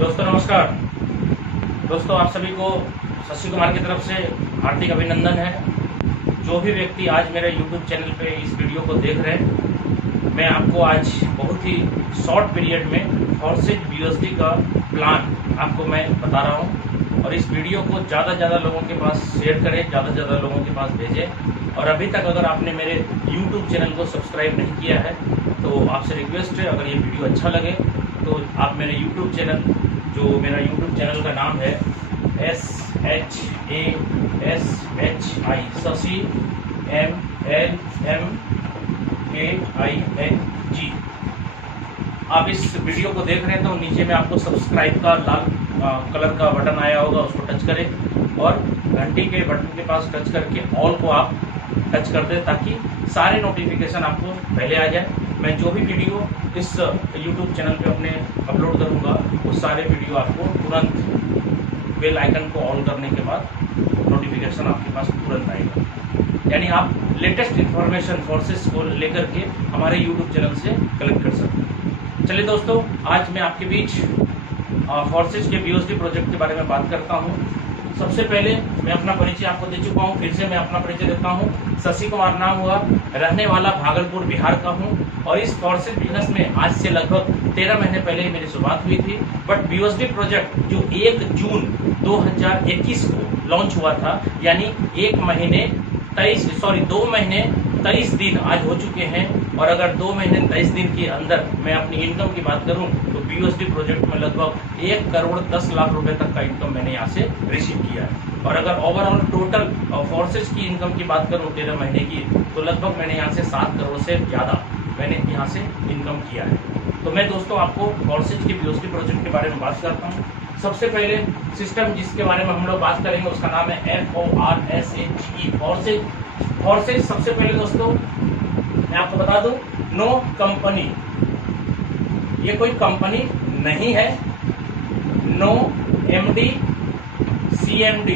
दोस्तों नमस्कार। दोस्तों आप सभी को शशि कुमार की तरफ से हार्दिक अभिनंदन है। जो भी व्यक्ति आज मेरे YouTube चैनल पे इस वीडियो को देख रहे हैं, मैं आपको आज बहुत ही शॉर्ट पीरियड में फॉर्सेज BUSD का प्लान आपको मैं बता रहा हूं। और इस वीडियो को ज़्यादा से ज़्यादा लोगों के पास शेयर करें, ज़्यादा से ज़्यादा लोगों के पास भेजें। और अभी तक अगर आपने मेरे YouTube चैनल को सब्सक्राइब नहीं किया है तो आपसे रिक्वेस्ट है, अगर ये वीडियो अच्छा लगे तो आप मेरे YouTube चैनल, जो मेरा YouTube चैनल का नाम है SHASHI शशि MLMKING, आप इस वीडियो को देख रहे हैं तो नीचे में आपको सब्सक्राइब का लाल कलर का बटन आया होगा, उसको टच करें और घंटी के बटन के पास टच करके ऑल को आप टच कर दें ताकि सारे नोटिफिकेशन आपको पहले आ जाए। मैं जो भी वीडियो इस YouTube चैनल पे अपने अपलोड करूंगा वो सारे वीडियो आपको तुरंत बेल आइकन को ऑन करने के बाद नोटिफिकेशन आपके पास तुरंत आएगा। यानी आप लेटेस्ट इन्फॉर्मेशन फोर्सेस को लेकर के हमारे YouTube चैनल से कलेक्ट कर सकते हैं। चलिए दोस्तों, आज मैं आपके बीच फोर्सेज के BUSD प्रोजेक्ट के बारे में बात करता हूँ। सबसे पहले मैं अपना परिचय आपको दे चुका हूँ, फिर से मैं अपना परिचय देता हूँ। शशि कुमार नाम हुआ, रहने वाला भागलपुर बिहार का हूँ और इस फॉर्सेज बिजनेस में आज से लगभग 13 महीने पहले मेरी शुरुआत हुई थी। बट BUSD प्रोजेक्ट जो 1 जून 2021 को लॉन्च हुआ था, यानी 2 महीने 23 दिन आज हो चुके हैं। और अगर 2 महीने 23 दिन के अंदर मैं अपनी इनकम की बात करूं तो BUSD प्रोजेक्ट में लगभग 1 करोड़ 10 लाख रुपए तक का इनकम मैंने यहाँ से रिसीव किया है। और अगर ओवरऑल टोटल फोर्सेज की इनकम की बात करूं 13 महीने की, तो लगभग मैंने यहाँ से 7 करोड़ से ज़्यादा मैंने यहाँ से इनकम किया है। तो मैं दोस्तों आपको फोर्सेज के BUSD प्रोजेक्ट के बारे में बात करता हूँ। सबसे पहले सिस्टम जिसके बारे में हम लोग बात करेंगे उसका नाम है FORSAGE फोर्सेज। फोर्सेज सबसे पहले दोस्तों मैं आपको बता दूं, नो कंपनी, ये कोई कंपनी नहीं है। नो MD CMD,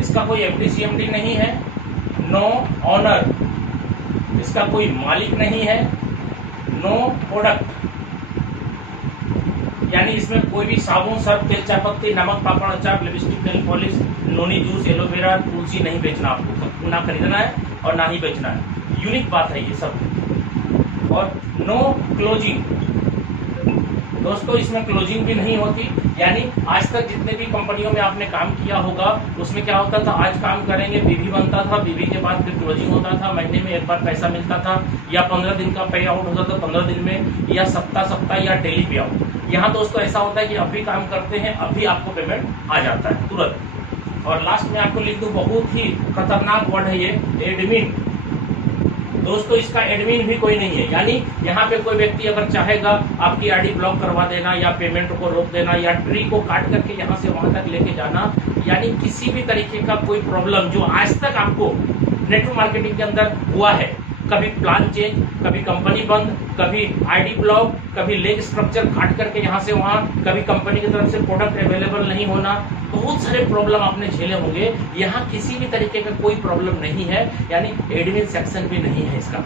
इसका कोई MD CMD नहीं है। नो ऑनर, इसका कोई मालिक नहीं है। नो प्रोडक्ट, यानी इसमें कोई भी साबुन, सर्फ, तेल, चायपत्ती, नमक, पापड़, अचार, lipstick, nail polish, noni juice, aloe vera, तुलसी नहीं बेचना आपको, ना खरीदना है और ना ही बेचना है। यूनिक बात है ये सब। और नो क्लोजिंग, दोस्तों इसमें क्लोजिंग भी नहीं होती। यानी आज तक जितने भी कंपनियों में आपने काम किया होगा उसमें क्या होता था, आज काम करेंगे, BV बनता था, BV के बाद फिर क्लोजिंग होता था, महीने में एक बार पैसा मिलता था, या 15 दिन का पे आउट होता था 15 दिन में, या सप्ताह या डेली पे आउट। यहाँ दोस्तों ऐसा होता है कि अभी काम करते हैं, अभी आपको पेमेंट आ जाता है तुरंत। और लास्ट में आपको लिख दूं, बहुत ही खतरनाक वर्ड है ये, एडमिन। दोस्तों इसका एडमिन भी कोई नहीं है। यानी यहाँ पे कोई व्यक्ति अगर चाहेगा आपकी आईडी ब्लॉक करवा देना, या पेमेंट को रोक देना, या ट्री को काट करके यहाँ से वहां तक लेके जाना, यानी किसी भी तरीके का कोई प्रॉब्लम जो आज तक आपको नेटवर्क मार्केटिंग के अंदर हुआ है, कभी प्लान चेंज, कभी कंपनी बंद, कभी आईडी ब्लॉक, कभी लेग स्ट्रक्चर काट करके यहाँ से वहां, कभी कंपनी की तरफ से प्रोडक्ट अवेलेबल नहीं होना, बहुत सारे प्रॉब्लम आपने झेले होंगे। यहाँ किसी भी तरीके का कोई प्रॉब्लम नहीं है, यानी एडमिन सेक्शन भी नहीं है इसका।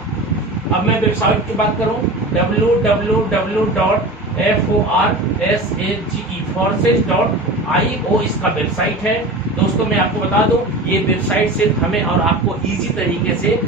अब मैं वेबसाइट की बात करूं, www.forsage.io इसका वेबसाइट है। दोस्तों मैं आपको बता दूं, ये वेबसाइट सिर्फ हमें और आपको इजी तरीके से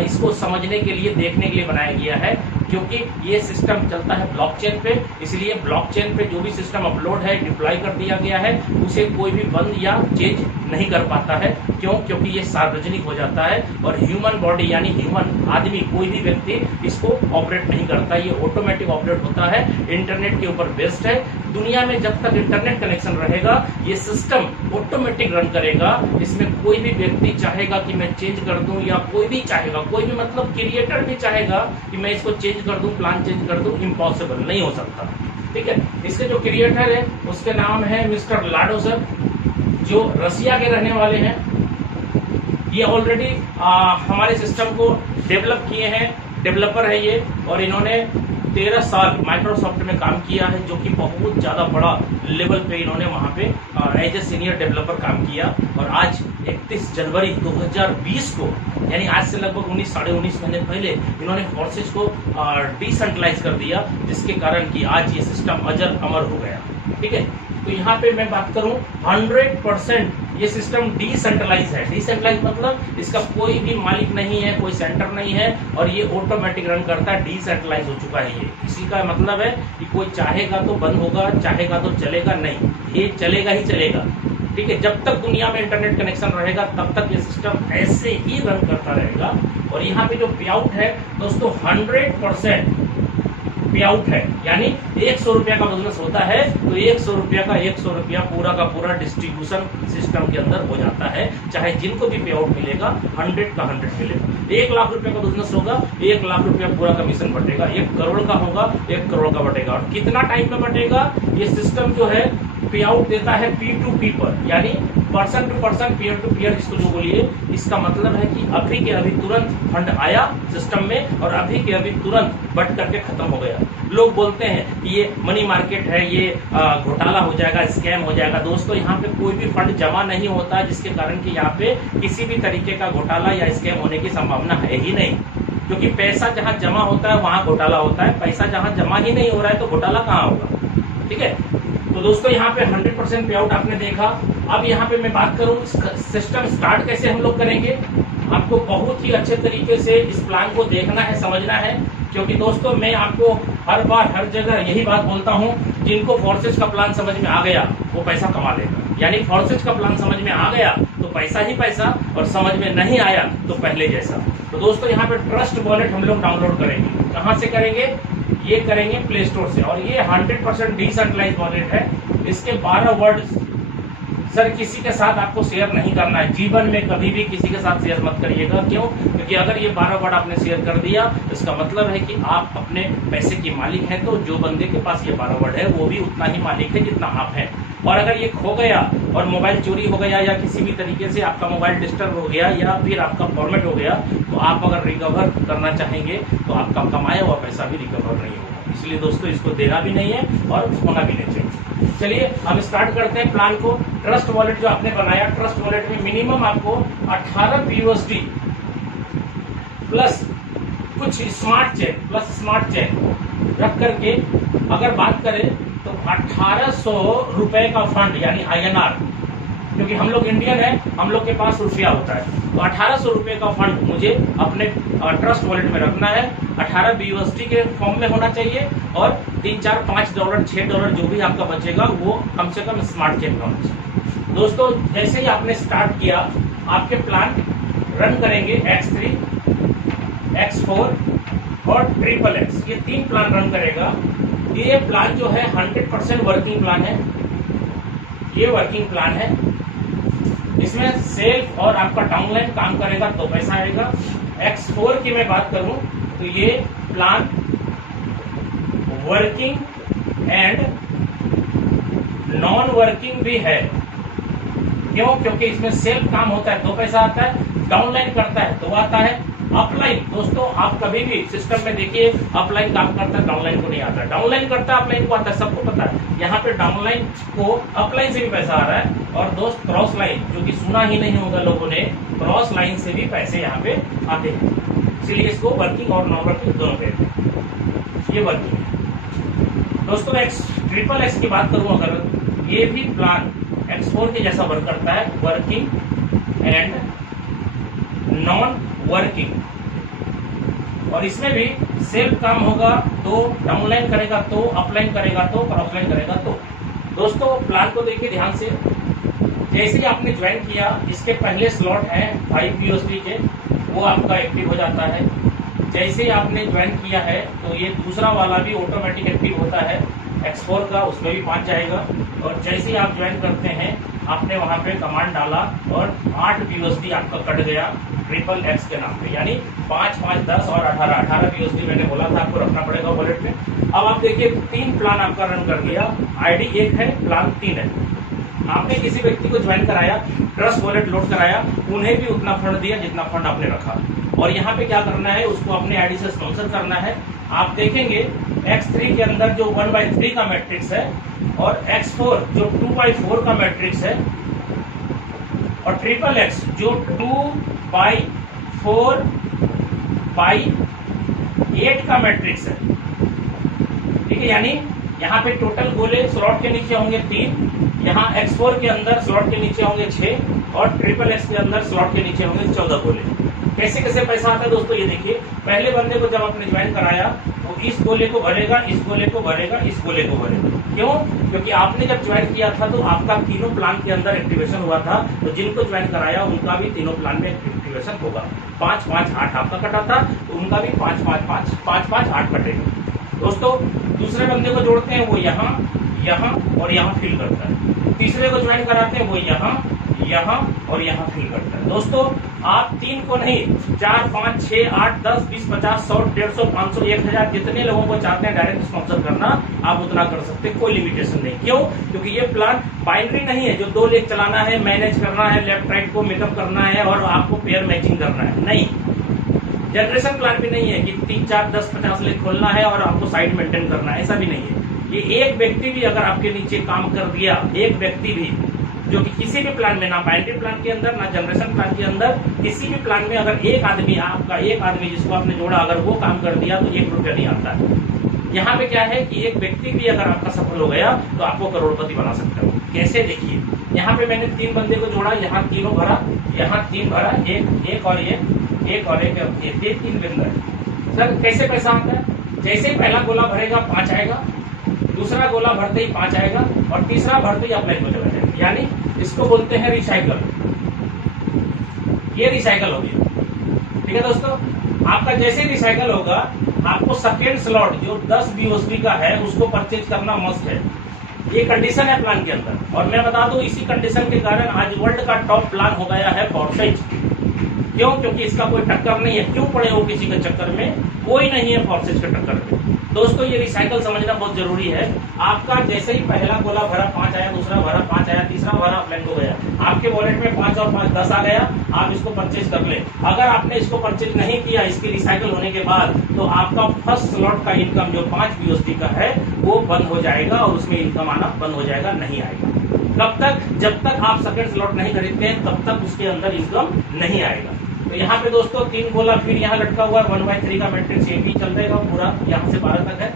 इसको समझने के लिए, देखने के लिए बनाया गया है, क्योंकि ये सिस्टम चलता है ब्लॉकचेन पे। इसलिए ब्लॉकचेन पे जो भी सिस्टम अपलोड है, डिप्लॉय कर दिया गया है, उसे कोई भी बंद या चेंज नहीं कर पाता है। क्यों? क्योंकि ये सार्वजनिक हो जाता है और ह्यूमन बॉडी यानी ह्यूमन आदमी, कोई भी व्यक्ति इसको ऑपरेट नहीं करता, ये ऑटोमेटिक ऑपरेट होता है, इंटरनेट के ऊपर बेस्ड है। दुनिया में जब तक इंटरनेट कनेक्शन रहेगा ये सिस्टम ऑटोमेटिक रन करेगा। इसमें कोई भी व्यक्ति चाहेगा कि मैं चेंज कर दूं, या कोई भी चाहेगा, कोई भी मतलब क्रिएटर भी चाहेगा कि मैं इसको चेंज कर दूं, प्लान चेंज कर दूं, इम्पॉसिबल, नहीं हो सकता। ठीक है, इसके जो क्रिएटर है उसके नाम है मिस्टर लाडोजर, जो रसिया के रहने वाले हैं। ये ऑलरेडी हमारे सिस्टम को डेवलप किए हैं, डेवलपर है ये, और इन्होंने 13 साल माइक्रोसॉफ्ट में काम किया है, जो कि बहुत ज्यादा बड़ा लेवल पे इन्होंने वहां पे एज ए सीनियर डेवलपर काम किया। और आज 31 जनवरी 2020 को, यानी आज से लगभग 19 महीने पहले इन्होंने फोर्सेज को डिसेंट्रलाइज कर दिया, जिसके कारण कि आज ये सिस्टम अजर अमर हो गया। ठीक है, तो यहाँ पे मैं बात करूं 100% ये सिस्टम डिसेंट्रलाइज है। डिसेंट्रलाइज मतलब इसका कोई भी मालिक नहीं है, कोई सेंटर नहीं है और ये ऑटोमेटिक रन करता है। डिसेंट्रलाइज हो चुका है ये। इसी का मतलब है कि कोई चाहेगा तो बंद होगा, चाहेगा तो चलेगा नहीं, ये चलेगा ही चलेगा। ठीक है, जब तक दुनिया में इंटरनेट कनेक्शन रहेगा तब तक ये सिस्टम ऐसे ही रन करता रहेगा। और यहाँ पे जो पे आउट है दोस्तों 100% पे आउट है, यानी 100 रुपया का बिजनेस होता है तो 100 रुपया का 100 रुपया पूरा का पूरा डिस्ट्रीब्यूशन सिस्टम के अंदर हो जाता है। चाहे जिनको भी पे आउट मिलेगा 100 का 100 मिलेगा। 1 लाख रुपया का बिजनेस होगा 1 लाख रुपया पूरा कमीशन बटेगा। 1 करोड़ का होगा 1 करोड़ का बटेगा। और कितना टाइम में बटेगा? ये सिस्टम जो है पे आउट देता है P2P पर, यानी person to person, peer to peer, जिसको जो बोलिए। इसका मतलब है कि अभी के अभी तुरंत फंड आया सिस्टम में और अभी के अभी तुरंत बट करके खत्म हो गया। लोग बोलते हैं कि ये मनी मार्केट है, ये घोटाला हो जाएगा, स्कैम हो जाएगा। दोस्तों यहाँ पे कोई भी फंड जमा नहीं होता जिसके कारण कि यहाँ पे किसी भी तरीके का घोटाला या स्कैम होने की संभावना है ही नहीं, क्योंकि पैसा जहाँ जमा होता है वहां घोटाला होता है। पैसा जहाँ जमा ही नहीं हो रहा है तो घोटाला कहाँ होगा? ठीक है, तो दोस्तों यहाँ पे 100% पे आउट आपने देखा। अब यहाँ पे मैं बात करूँ सिस्टम स्टार्ट कैसे हम लोग करेंगे। आपको बहुत ही अच्छे तरीके से इस प्लान को देखना है, समझना है, क्योंकि दोस्तों मैं आपको हर बार हर जगह यही बात बोलता हूँ, जिनको फोर्सेज का प्लान समझ में आ गया वो पैसा कमा लेगा। यानी फोर्सेज का प्लान समझ में आ गया तो पैसा ही पैसा, और समझ में नहीं आया तो पहले जैसा। तो दोस्तों यहाँ पे ट्रस्ट वॉलेट हम लोग डाउनलोड करेंगे। कहाँ से करेंगे? ये करेंगे प्ले स्टोर से। और ये 100% डिसेंट्रलाइज वॉलेट है। इसके 12 वर्ड सर किसी के साथ आपको शेयर नहीं करना है, जीवन में कभी भी किसी के साथ शेयर मत करिएगा। क्यों? क्योंकि अगर ये 12 वर्ड आपने शेयर कर दिया तो इसका मतलब है कि आप अपने पैसे के मालिक हैं। तो जो बंदे के पास ये 12 वर्ड है वो भी उतना ही मालिक है जितना आप हैं। और अगर ये खो गया और मोबाइल चोरी हो गया या किसी भी तरीके से आपका मोबाइल डिस्टर्ब हो गया या फिर आपका फॉर्मेट हो गया तो आप अगर रिकवर करना चाहेंगे तो आपका कमाया हुआ पैसा भी रिकवर नहीं होगा। इसलिए दोस्तों इसको देना भी नहीं है और होना भी नहीं चाहिए। चलिए हम स्टार्ट करते हैं प्लान को। ट्रस्ट वॉलेट जो आपने बनाया, ट्रस्ट वॉलेट में मिनिमम आपको 18 PUSD प्लस कुछ स्मार्ट चेन रख करके अगर बात करें तो 1800 रुपए का फंड, यानी INR, क्योंकि हम लोग इंडियन है, हम लोग के पास रुपया होता है, तो 1800 रुपए का फंड मुझे अपने ट्रस्ट वॉलेट में रखना है। 18 BUSD के फॉर्म में होना चाहिए और 3, 4, 5 डॉलर, 6 डॉलर जो भी आपका बचेगा वो कम से कम स्मार्ट चेन में होना चाहिए। दोस्तों जैसे ही आपने स्टार्ट किया आपके प्लान रन करेंगे X3, X4 और XXX, ये 3 प्लान रन करेगा। ये प्लान जो है 100% वर्किंग प्लान है। ये वर्किंग प्लान है, इसमें सेल्फ और आपका डाउनलाइन काम करेगा तो पैसा आएगा। X4 की मैं बात करूं तो ये plan working and non working भी है। क्यों? क्योंकि इसमें सेल्फ काम होता है तो पैसा आता है, डाउनलाइन करता है तो आता है। अपलाइन दोस्तों आप कभी भी सिस्टम में देखिए, अपलाइन काम करता है, डाउनलाइन को नहीं आता। डाउनलाइन करता है, अपलाइन को आता है, सबको पता है। यहाँ पे डाउनलाइन को अपलाइन से भी पैसा आ रहा है। और दोस्त क्रॉस लाइन, जो कि सुना ही नहीं होगा लोगों ने, क्रॉस लाइन से भी पैसे यहाँ पे आते हैं। इसीलिए इसको वर्किंग और नॉन वर्किंग दोनों कहते हैं। ये वर्किंग है। दोस्तों XXX की बात करूं अगर, ये भी प्लान X4 के जैसा वर्क करता है, वर्किंग एंड नॉन वर्किंग। और इसमें भी सेल्फ काम होगा तो, डाउनलाइन करेगा तो, अपलाइन करेगा तो, क्रॉसलाइन करेगा तो। दोस्तों प्लान को देखिए ध्यान से। जैसे ही आपने ज्वाइन किया, इसके पहले स्लॉट है 5 PUSD के, वो आपका एक्टिव हो जाता है। जैसे ही आपने ज्वाइन किया है तो ये दूसरा वाला भी ऑटोमेटिक एक्टिव होता है X4 का, उसमें भी 5 जाएगा। और जैसे ही आप ज्वाइन करते हैं आपने वहां पे कमांड डाला और 8 PUSD आपका कट गया XXX के नाम पे, यानी 5, 5, 10 और 18 PUSD मैंने बोला था आपको रखना पड़ेगा वॉलेट में। अब आप देखिए 3 प्लान आपका रन कर दिया। ID 1 है, प्लान 3 है। आपने किसी व्यक्ति को ज्वाइन कराया, ट्रस्ट वॉलेट लोड कराया, उन्हें भी उतना फंड दिया जितना फंड आपने रखा। और यहाँ पे क्या करना है, उसको अपने ID से स्पॉन्सर करना है। आप देखेंगे X3 के अंदर जो 1/3 का मैट्रिक्स है और X4 जो 2/4 का मैट्रिक्स है और XXX जो 2/4/8 का मैट्रिक्स है। ठीक है, यानी यहाँ पे टोटल गोले स्लॉट के नीचे होंगे 3, यहाँ X4 के अंदर स्लॉट के नीचे होंगे 6 और XXX के अंदर स्लॉट के नीचे होंगे 14 गोले। कैसे कैसे पैसा आता है दोस्तों, ये देखिए। पहले बंदे को जब आपने ज्वाइन कराया वो इस गोले को भरेगा, इस गोले को भरेगा, इस गोले को भरेगा। क्यों? क्योंकि आपने जब ज्वाइन किया था तो आपका तीनों प्लान के अंदर एक्टिवेशन हुआ था, तो जिनको ज्वाइन कराया उनका भी तीनों प्लान में एक्टिवेशन होगा। 5 5 8 आपका कटा था, तो उनका भी 5 5 5 5 5 8 कटेगा। दोस्तों दूसरे बंदे को जोड़ते हैं, वो यहाँ यहाँ और यहाँ फिल करता है। तीसरे को ज्वाइन कराते हैं, वो यहाँ यहाँ और यहाँ फिल करता है। दोस्तों आप 3 को नहीं, 4 5 6 8 10 20 50 100 150 500 1000 जितने लोगों को चाहते हैं डायरेक्ट स्पॉन्सर करना, आप उतना कर सकते हैं, कोई लिमिटेशन नहीं। क्यों? क्योंकि ये प्लान बाइनरी नहीं है जो 2 लेग चलाना है, मैनेज करना है, लेफ्ट राइट को मेकअप करना है और आपको पेयर मैचिंग करना है। नहीं, जनरेशन प्लान भी नहीं है कि 3 4 10 50 लेग खोलना है और आपको साइड मेंटेन करना है, ऐसा भी नहीं है। ये एक व्यक्ति भी अगर आपके नीचे काम कर दिया, एक व्यक्ति भी जो कि किसी भी प्लान में, ना बाइनरी प्लान के अंदर ना जनरेशन प्लान के अंदर, किसी भी प्लान में अगर एक आदमी, आपका एक आदमी जिसको आपने जोड़ा, अगर वो काम कर दिया तो 1 रुपया नहीं आता है। यहाँ पे क्या है कि एक व्यक्ति भी अगर आपका सफल हो गया तो आपको करोड़पति बना सकता है। कैसे? देखिए, यहाँ पे मैंने 3 बंदे को जोड़ा, यहाँ तीनों भरा, यहाँ 3 भरा, एक और एक और एक 3 बंदा है। सर कैसे पैसा आता है? जैसे ही पहला गोला भरेगा 5 आएगा, दूसरा गोला भरते ही 5 आएगा और तीसरा भरते ही अपने को चला जाएगा। यानी इसको बोलते हैं रिसाइकल। ये रिसाइकल हो गया। ठीक है दोस्तों, आपका जैसे रिसाइकल होगा आपको सेकेंड स्लॉट जो 10 BOSD का है उसको परचेज करना मस्ट है। ये कंडीशन है प्लान के अंदर। और मैं बता दूं, इसी कंडीशन के कारण आज वर्ल्ड का टॉप प्लान हो गया है फॉर्सेज। क्यों? क्योंकि इसका कोई टक्कर नहीं है। क्यों पड़े हो किसी के चक्कर में? कोई नहीं है फॉर्सेज के टक्कर में। दोस्तों ये रिसाइकल समझना बहुत जरूरी है। आपका जैसे ही पहला गोला भरा 5 आया, दूसरा भरा 5 आया, तीसरा भरा ब्लैंक हो गया, आपके वॉलेट में 5 और 5 10 आ गया, आप इसको परचेज कर ले। अगर आपने इसको परचेज नहीं किया इसके रिसाइकल होने के बाद, तो आपका फर्स्ट स्लॉट का इनकम जो 5 BOSD का है वो बंद हो जाएगा और उसमें इनकम आना बंद हो जाएगा, नहीं आएगा। कब तक? जब तक आप सेकंड स्लॉट नहीं खरीदते हैं तब तक उसके अंदर इनकम नहीं आएगा। तो यहाँ पे दोस्तों 3 गोला फिर यहाँ लटका हुआ 1/3 का मैट्रिक्स ये भी चल देगा पूरा, यहाँ से 12 तक है।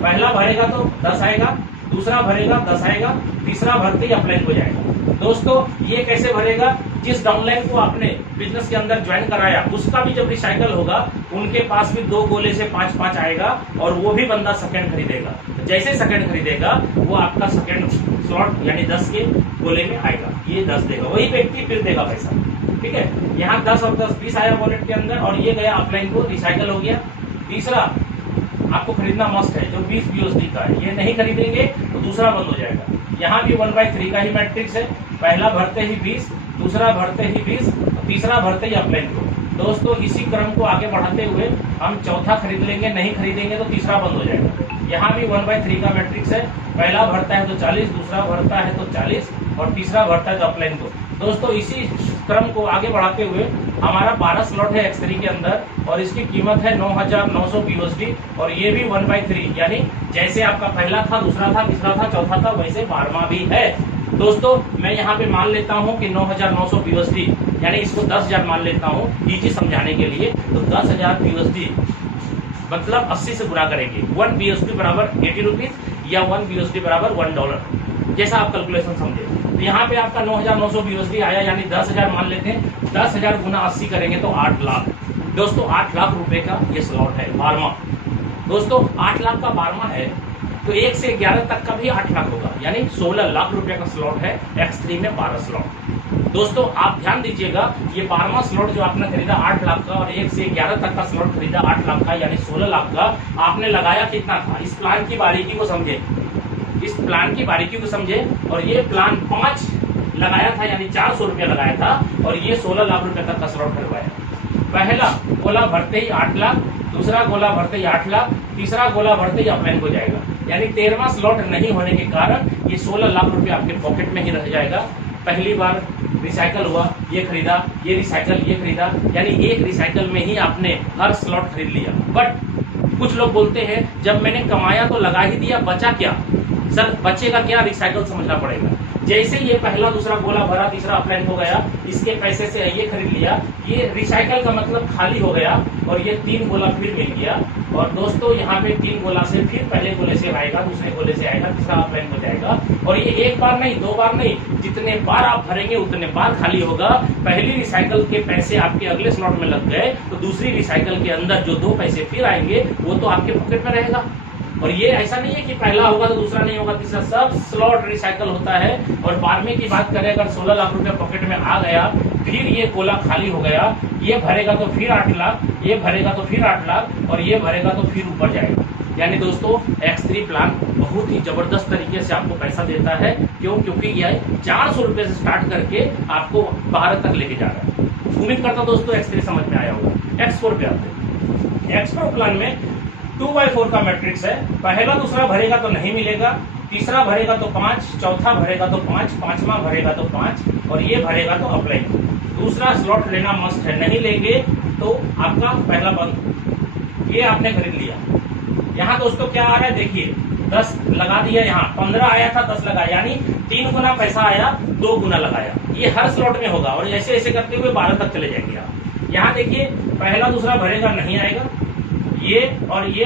पहला भरेगा तो 10 आएगा, दूसरा भरेगा 10 आएगा, तीसरा भरते ही अपलाइन हो जाएगा। दोस्तों ये कैसे भरेगा? जिस डाउनलाइन को आपने बिजनेस के अंदर ज्वाइन कराया उसका भी जब रिसाइकल होगा उनके पास भी 2 गोले से 5 5 आएगा और वो भी बंदा सेकंड खरीदेगा। जैसे सेकंड खरीदेगा वो आपका सेकंड स्लॉट यानी 10 के गोले में आएगा, ये 10 देगा, वही व्यक्ति फिर देगा पैसा। ठीक है, यहाँ 10 और 10 20 आया वॉलेट के अंदर और ये गया अपलाइन को, रिसाइकल हो गया। तीसरा आपको खरीदना मस्ट है जो 20 BOSD का है, ये नहीं खरीदेंगे तो दूसरा बंद हो जाएगा। यहाँ भी 1/3 का ही मैट्रिक्स है, पहला भरते ही 20, दूसरा भरते ही 20, तीसरा भरते ही अपलाइन को। दोस्तों इसी क्रम को आगे बढ़ाते हुए हम चौथा खरीद लेंगे, नहीं खरीदेंगे तो तीसरा बंद हो जाएगा। यहाँ भी 1/3 का मैट्रिक्स है, पहला भरता है तो 40, दूसरा भरता है तो 40 और तीसरा भरता है तो अपलाइन को। दोस्तों इसी क्रम को आगे बढ़ाते हुए हमारा 12 स्लॉट है X3 के अंदर और इसकी कीमत है 9900 BOSD और ये भी 1/3 यानी जैसे आपका पहला था, दूसरा था, तीसरा था, चौथा था, वैसे 12वां भी है। दोस्तों मैं यहाँ पे मान लेता हूँ कि 9900 BOSD यानी इसको 10,000 मान लेता हूँ इजी समझाने के लिए। तो 10,000 BOSD मतलब 80 से गुणा करेंगे। 1 BOSD बराबर 80 रुपीज या 1 BOSD बराबर $1, जैसा आप कैलकुलेशन समझे। तो यहाँ पे आपका 9900 BOSD आया यानी 10,000 मान लेते हैं। 10,000 गुना 80 करेंगे तो 8 लाख। दोस्तों 8 लाख रुपए का ये स्लॉट है 12वां। दोस्तों 8 लाख का 12वां है तो 1 से 11 तक का भी 8 लाख होगा यानी 16 लाख रुपए का स्लॉट है X3 में 12 स्लॉट। दोस्तों आप ध्यान दीजिएगा, ये 12वां स्लॉट जो आपने खरीदा 8 लाख का और 1 से 11 तक का स्लॉट खरीदा 8 लाख का यानी 16 लाख का, आपने लगाया कितना था? इस प्लान की बारीकी को समझे, इस प्लान की बारीकी को समझे। और ये प्लान 5 लगाया था यानी 400 रुपया लगाया था और ये 16 लाख रुपए तक का स्लॉट खरीदवाया। पहला गोला भरते ही 8 लाख, दूसरा गोला भरते ही 8 लाख, तीसरा गोला भरते ही अपलाइन हो जाएगा यानी 13वां स्लॉट नहीं होने के कारण ये 16 लाख रुपए आपके पॉकेट में ही रह जाएगा। पहली बार रिसाइकल हुआ, ये खरीदा, ये रिसाइकल, ये खरीदा, यानी एक रिसाइकल में ही आपने हर स्लॉट खरीद लिया। बट कुछ लोग बोलते हैं जब मैंने कमाया तो लगा ही दिया, बचा क्या? सर बचेगा क्या, रिसाइकल समझना पड़ेगा। जैसे ये पहला दूसरा गोला भरा, तीसरा अपलाइन हो गया, इसके पैसे से ये खरीद लिया, ये रिसाइकल का मतलब खाली हो गया और ये 3 गोला फिर मिल गया। और दोस्तों यहाँ पे 3 गोला से फिर पहले गोले से आएगा, दूसरे गोले से आएगा, तीसरा अपलाइन हो जाएगा। और ये एक बार नहीं, 2 बार नहीं, जितने बार आप भरेंगे उतने बार खाली होगा। पहली रिसाइकल के पैसे आपके अगले स्लॉट में लग गए तो दूसरी रिसाइकल के अंदर जो 2 पैसे फिर आएंगे वो तो आपके पॉकेट में रहेगा। और ये ऐसा नहीं है कि पहला होगा तो दूसरा नहीं होगा, तीसरा, सब स्लॉट रिसाइकल होता है। और 12वें की बात करें, अगर 16 लाख रुपया पॉकेट में आ गया, फिर ये गोला खाली हो गया, ये भरेगा तो फिर 8 लाख, ये भरेगा तो फिर 8 लाख और ये भरेगा तो फिर ऊपर जाएगा। यानी दोस्तों X3 प्लान बहुत ही जबरदस्त तरीके से आपको पैसा देता है। क्यों? क्योंकि यह 400 रुपए से स्टार्ट करके आपको भारत तक लेके जा रहा है। उम्मीद करता हूं दोस्तों X3 समझ में आया होगा। X4 पे आते हैं। X4 प्लान में 2/4 का मैट्रिक्स है। पहला दूसरा भरेगा तो नहीं मिलेगा, तीसरा भरेगा तो 5, चौथा भरेगा तो 5, पांचवा भरेगा तो 5 और ये भरेगा तो अपलाइन। दूसरा स्लॉट लेना मस्ट है, नहीं लेंगे तो आपका पहला बंद। ये आपने खरीद लिया। यहाँ दोस्तों क्या आ रहा है देखिए, 10 लगा दिया, यहाँ 15 आया था, 10 लगा, यानी 3 गुना पैसा आया, 2 गुना लगाया। ये हर स्लॉट में होगा और ऐसे ऐसे करते हुए 12 तक चले जाएंगे आप। यहाँ देखिए पहला दूसरा भरेगा नहीं आएगा, ये और ये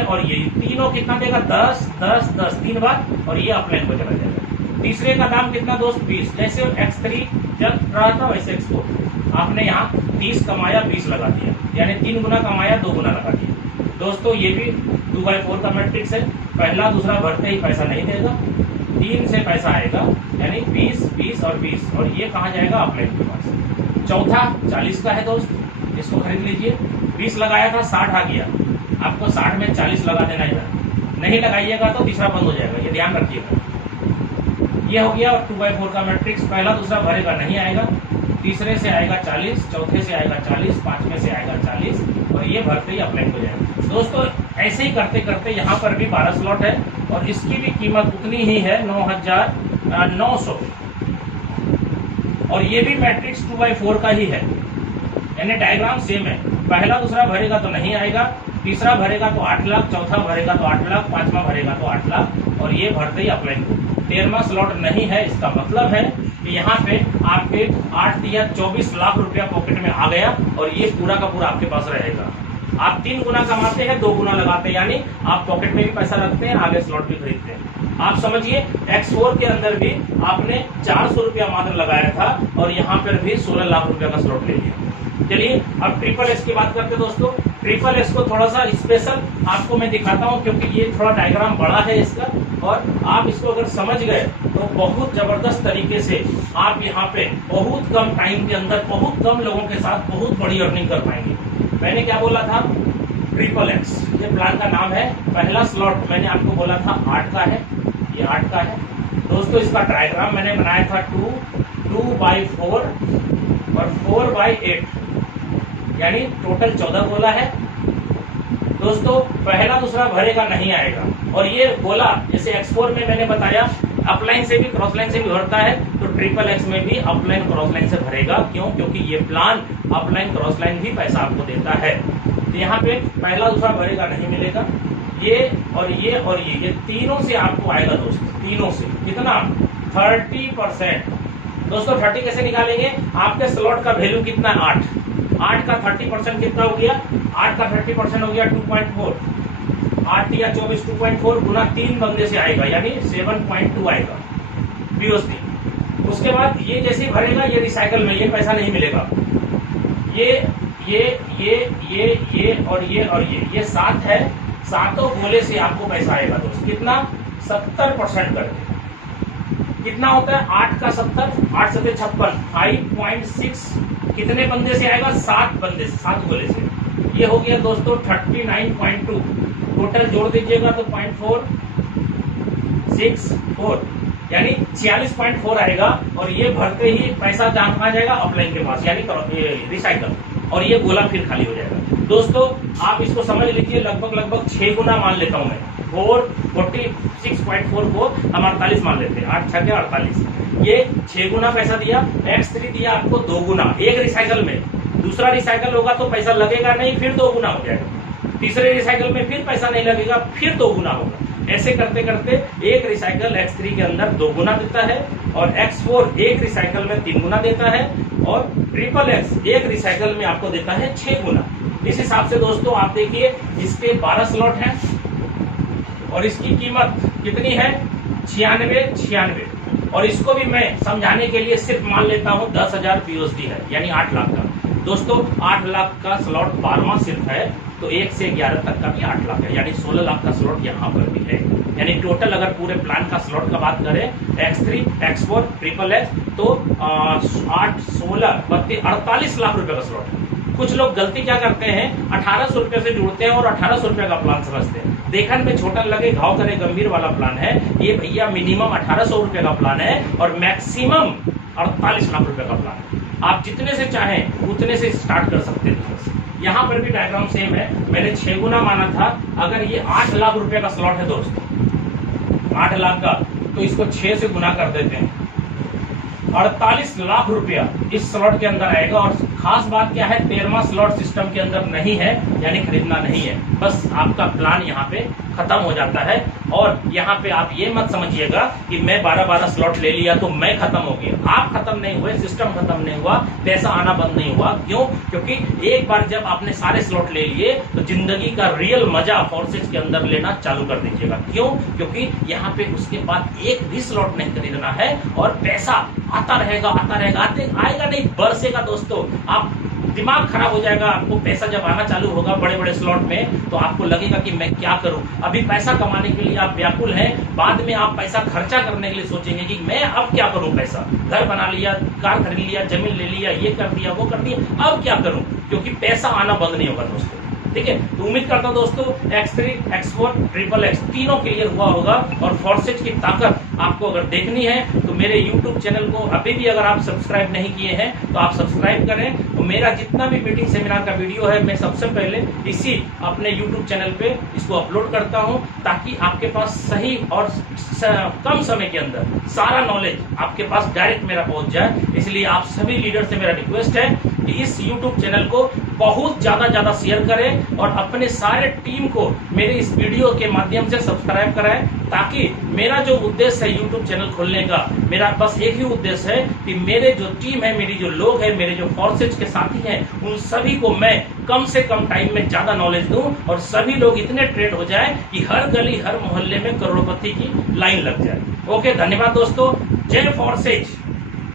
तीनों कितना देगा, 10 10 10 3 बार और ये अपलाइन को चला जाएगा। तीसरे का दाम कितना दोस्त, 20। जैसे X3 चल रहा था वैसे X4 आपने यहाँ 30 कमाया, 20 लगा दिया, यानी 3 गुना कमाया, 2 गुना लगा दिया। दोस्तों ये भी 2/4 का मैट्रिक्स है। पहला दूसरा भरते ही पैसा नहीं देगा, 3 से पैसा आएगा, यानी 20 20 और 20 और ये कहाँ जाएगा, अपलाइन के पास। चौथा 40 का है दोस्त, इसको खरीद लीजिए। 20 लगाया था, 60 आ गया, आपको 60 में 40 लगा देना है। नहीं लगाइएगा तो तीसरा बंद हो जाएगा, ये ध्यान रखिएगा। ये हो गया 2/4 का मैट्रिक्स। पहला दूसरा भरेगा नहीं आएगा, तीसरे से आएगा 40, चौथे से आएगा 40, पांचवें से आएगा 40 और ये भरते ही अपलाइन हो जाएगा। दोस्तों ऐसे ही करते करते यहाँ पर भी 12 स्लॉट है और इसकी भी कीमत उतनी ही है, 9,900। और ये भी मैट्रिक्स 2/4 का ही है, यानी डायग्राम सेम है। पहला दूसरा भरेगा तो नहीं आएगा, तीसरा भरेगा तो 8 लाख, चौथा भरेगा तो 8 लाख, पांचवा भरेगा तो 8 लाख और ये भरते ही अपलाइन। 13वां स्लॉट नहीं है, इसका मतलब है कि यहाँ पे आपके 8 दिया 24 लाख रुपया पॉकेट में आ गया और ये पूरा का पूरा आपके पास रहेगा। आप 3 गुना कमाते हैं, 2 गुना लगाते हैं, यानी आप पॉकेट में भी पैसा रखते हैं, आगे स्लॉट भी खरीदते हैं। आप समझिए X4 के अंदर भी आपने 400 रुपया मात्र लगाया था और यहाँ पर भी 16 लाख रुपया का स्लॉट ले लिया। चलिए अब XXX की बात करते हैं दोस्तों। XXX को थोड़ा सा स्पेशल आपको मैं दिखाता हूँ क्योंकि ये थोड़ा डायग्राम बड़ा है इसका, और आप इसको अगर समझ गए तो बहुत जबरदस्त तरीके से आप यहाँ पे बहुत कम टाइम के अंदर बहुत कम लोगों के साथ बहुत बड़ी अर्निंग कर पाएंगे। मैंने क्या बोला था, XXX ये प्लान का नाम है। पहला स्लॉट मैंने आपको बोला था 8 का है, ये 8 का है दोस्तों। इसका डायग्राम मैंने बनाया था 2/4 और 4/8, यानी टोटल 14 गोला है दोस्तों। पहला दूसरा भरेगा नहीं आएगा और ये गोला जैसे X4 में मैंने बताया अपलाइन से भी क्रॉस लाइन से भी भरता है, तो XXX में भी अपलाइन क्रॉस लाइन से भरेगा। क्यों? क्योंकि ये प्लान अपलाइन क्रॉस लाइन भी पैसा आपको देता है। तो यहाँ पे पहला दूसरा भरेगा नहीं मिलेगा, ये और ये और ये तीनों से आपको आएगा दोस्तों। तीनों से कितना, 30%। दोस्तों 30 कैसे निकालेंगे, आपके स्लॉट का वैल्यू कितना है, 8 का 30% कितना हो गया, 8 का 30% हो गया 2.4, 8 या 24 2.4 गुना 3 बंदे से आएगा, यानी 7.2 आएगा BOC। उसके बाद ये जैसे ही भरेगा ये रिसाइकल में ये पैसा नहीं मिलेगा। ये और ये 7 है, सातों गोले से आपको पैसा आएगा दोस्त। कितना, 70% करके कितना होता है, 8 का 70, 8 से 56, 5.6 कितने बंदे से आएगा, 7 बंदे से, 7 गोले से। ये हो गया दोस्तों 39.2, टोटल जोड़ दीजिएगा तो 0.464, यानी 46.4 आएगा। और ये भरते ही पैसा कहाँ जाएगा, अपलाइन के पास, यानी रिसाइकल, और ये गोला फिर खाली हो जाएगा। दोस्तों आप इसको समझ लीजिए, लगभग 6 गुना मान लेता हूं मैं। 46.4 को हम 48 मान लेते हैं, 8 6 48, ये 6 गुना पैसा दिया। X3 दिया आपको 2 गुना एक रिसाइकल में। दूसरा रिसाइकल होगा तो पैसा लगेगा नहीं, फिर 2 गुना हो जाएगा। तीसरे रिसाइकल में फिर पैसा नहीं लगेगा, फिर 2 गुना होगा। ऐसे करते करते एक रिसाइकल X3 के अंदर 2 गुना देता है और X4 एक रिसाइकल में 3 गुना देता है और ट्रिपल X एक रिसाइकल में आपको देता है 6 गुना। इस हिसाब से दोस्तों आप देखिए इसके 12 स्लॉट हैं और इसकी कीमत कितनी है 96 और इसको भी मैं समझाने के लिए सिर्फ मान लेता हूं 10,000 POSD है यानी 8 लाख का। दोस्तों 8 लाख का स्लॉट 12वां सिर्फ है तो 1 से 11 तक का भी 8 लाख है यानी 16 लाख का स्लॉट यहाँ पर भी है। यानी टोटल अगर पूरे प्लान का स्लॉट का बात करें X3 X4 ट्रिपल X तो 8 16 48 लाख रुपए का स्लॉट है। कुछ लोग गलती क्या करते हैं 1800 रुपए से जुड़ते हैं और 1800 रुपए का प्लान समझते हैं। देखने में छोटा लगे घाव करे गंभीर वाला प्लान है ये भैया। मिनिमम 1800 रुपए का प्लान है और मैक्सिमम 48 लाख रुपए का प्लान है। आप जितने से चाहें उतने से स्टार्ट कर सकते हैं। यहाँ पर भी डायग्राम सेम है। मैंने 6 गुना माना था। अगर ये 8 लाख रुपए का स्लॉट है दोस्तों 8 लाख का तो इसको 6 से गुना कर देते हैं 48 लाख रुपया इस स्लॉट के अंदर आएगा। और खास बात क्या है 13वां स्लॉट सिस्टम के अंदर नहीं है यानी खरीदना नहीं है। बस आपका प्लान यहाँ पे खत्म हो जाता है। और यहाँ पे आप ये मत समझिएगा कि मैं 12 स्लॉट ले लिया तो मैं खत्म हो गया। आप खत्म नहीं हुए, सिस्टम खत्म नहीं हुआ, पैसा आना बंद नहीं हुआ। क्यों? क्योंकि एक बार जब आपने सारे स्लॉट ले लिए तो जिंदगी का रियल मजा फोर्सेज के अंदर लेना चालू कर दीजिएगा। क्यों? क्योंकि यहाँ पे उसके बाद एक भी स्लॉट नहीं खरीदना है और पैसा आता रहेगा आएगा नहीं बरसेगा। दोस्तों आप दिमाग खराब हो जाएगा। आपको पैसा जब आना चालू होगा बड़े बड़े स्लॉट में तो आपको लगेगा कि मैं क्या करूं। अभी पैसा कमाने के लिए आप व्याकुल हैं, बाद में आप पैसा खर्चा करने के लिए सोचेंगे कि मैं अब क्या करूं। पैसा घर बना लिया, कार खरीद लिया, जमीन ले लिया, ये कर दिया, वो कर दिया, अब क्या करूं। क्योंकि पैसा आना बंद नहीं होगा दोस्तों। ठीक है, तो उम्मीद करता हूं दोस्तों X3 X4 ट्रिपल X तीनों क्लियर हुआ होगा। और फोर्सेज की ताकत आपको अगर देखनी है तो मेरे YouTube चैनल को अभी भी अगर आप सब्सक्राइब नहीं किए हैं तो आप सब्सक्राइब करें। और मेरा जितना भी मीटिंग सेमिनार का वीडियो है मैं सबसे पहले इसी अपने YouTube चैनल पे इसको अपलोड करता हूं ताकि आपके पास सही और कम समय के अंदर सारा नॉलेज आपके पास डायरेक्ट मेरा पहुंच जाए। इसलिए आप सभी लीडर से मेरा रिक्वेस्ट है कि इस YouTube चैनल को बहुत ज्यादा शेयर करें और अपने सारे टीम को मेरे इस वीडियो के माध्यम से सब्सक्राइब कराएं ताकि मेरा जो उद्देश्य है YouTube चैनल खोलने का, मेरा बस एक ही उद्देश्य है कि मेरे जो टीम है, मेरी जो लोग हैं, मेरे जो फोर्सेज के साथी हैं, उन सभी को मैं कम से कम टाइम में ज्यादा नॉलेज दूं और सभी लोग इतने ट्रेंड हो जाए कि हर गली हर मोहल्ले में करोड़पति की लाइन लग जाए। ओके, धन्यवाद दोस्तों। जय फोर्सेज।